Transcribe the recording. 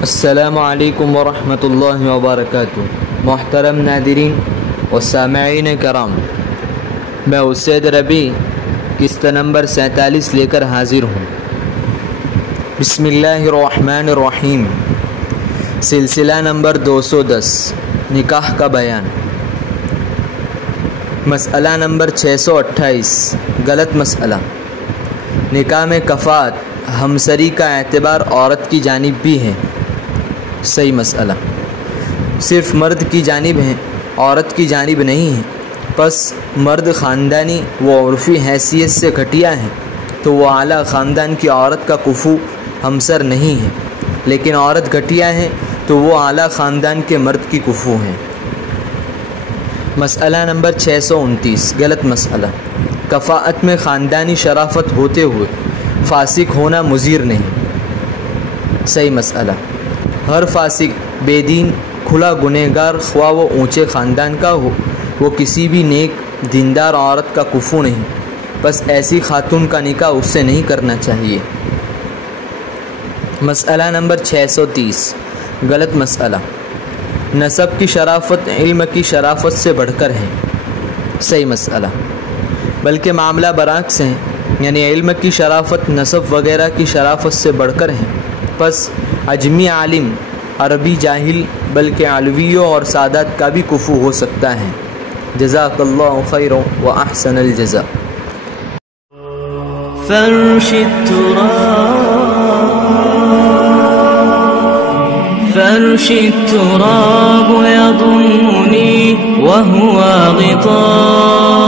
السلام علیکم ورحمۃ اللہ وبرکاتہ۔ محترم ناظرین و سامعین کرام، میں اسید ربی قسط نمبر 47 لے کر حاضر ہوں۔ بسم اللہ الرحمن الرحیم۔ سلسلہ نمبر 210، نکاح کا بیان۔ مسئلہ نمبر 628، غلط مسئلہ۔ نکاح میں کفاءت ہمسری کا اعتبار عورت کی جانب بھی ہے۔ صحیح مسئلہ۔ صرف مرد کی جانب ہے، عورت کی جانب نہیں ہے۔ پس مرد خاندانی و عرفی حیثیت سے گھٹیا ہے تو وہ اعلیٰ خاندان کی عورت کا کفو ہمسر نہیں ہے، لیکن عورت گھٹیا ہے تو وہ اعلیٰ خاندان کے مرد کی کفو ہے۔ مسئلہ نمبر 629، غلط مسئلہ۔ کفاءت میں خاندانی شرافت ہوتے ہوئے فاسق ہونا مضر نہیں۔ صحیح مسئلہ۔ ہر فاسق بے دین کھلا گنہگار خواہ وہ اونچے خاندان کا ہو، وہ کسی بھی نیک دیندار عورت کا کفو نہیں، بس ایسی خاتون کا نکاح اس سے نہیں کرنا چاہیے۔ مسئلہ نمبر 630، غلط مسئلہ۔ نسب کی شرافت علم کی شرافت سے بڑھ کر ہے۔ صحیح مسئلہ۔ بلکہ معاملہ برعکس ہے، یعنی علم کی شرافت نسب وغیرہ کی شرافت سے بڑھ کر ہے۔ پس عجمی عالم، عربی جاہل، بلکہ علویوں اور سادات کا بھی کفو ہو سکتا ہے۔ جزاک اللہ خیر و احسن الجزاء۔ فرش التراب يضمني وهو غطاء